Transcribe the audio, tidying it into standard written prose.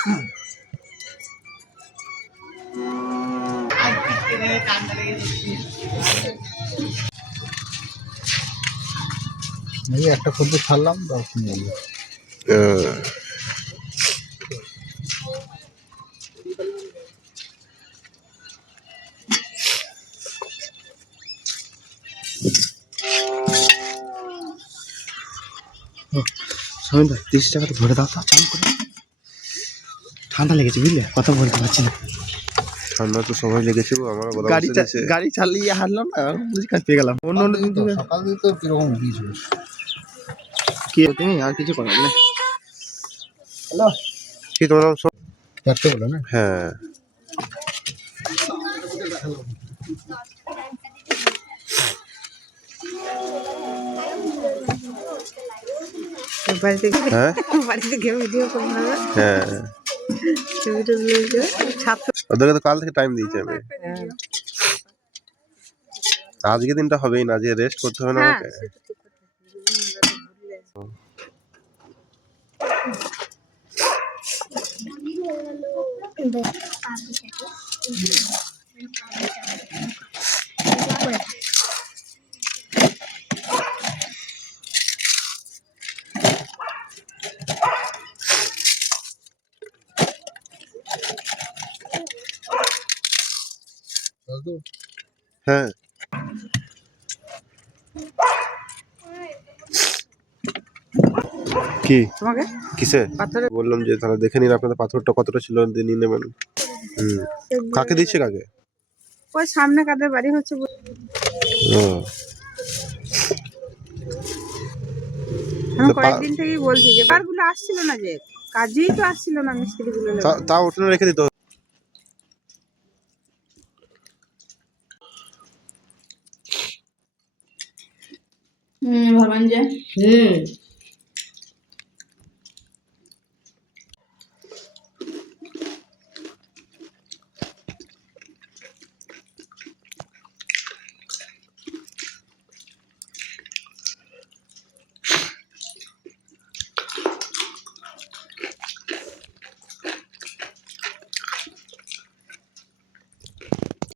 এই একটা খদ্দ ছাড়লাম, 10 মিনিট। সমিতা 30 টাকা তো ভরে দাও তো, চান করে। ঠান্ডা লেগেছে বুঝলে, কথা বলতে পারছি না। ঠান্ডা তো সবাই লেগেছে, আমার গাড়ি চালিয়ে হারলাম না, বুঝি কাজ পেয়ে গেলাম। অন্য দিন থেকে সকাল দিকে তো কিরকম বীজ হয়েছে। কি তুমি আর কিছু করার না। হ্যালো, কি তোমার নাম? চারটে বলে না? হ্যাঁ, বাড়িতে গিয়ে ভিডিও করবো। হ্যাঁ, ওদেরকে তো কাল থেকে টাইম দিয়েছি আমি। আজকে দিনটা হবেই না, আজকে রেস্ট করতে হবে না আমাকে। হ্যাঁ, কি তোমাকে কিসে বললাম যে তাহলে দেখে নিন আপনাদের পাথরটা কতটা ছিল, নিয়ে নেবেন। কাকে দিচ্ছে কাকে? ওই সামনে কাদের বাড়ি হচ্ছে। আমি কয়েকদিন থেকেই বলছি যে বারগুলো আসছিল না, যে কাজেই তো আসছিল না মিস্ত্রি গুলো। তা উঠোনে রেখে দিতে হবে। ভরবান যে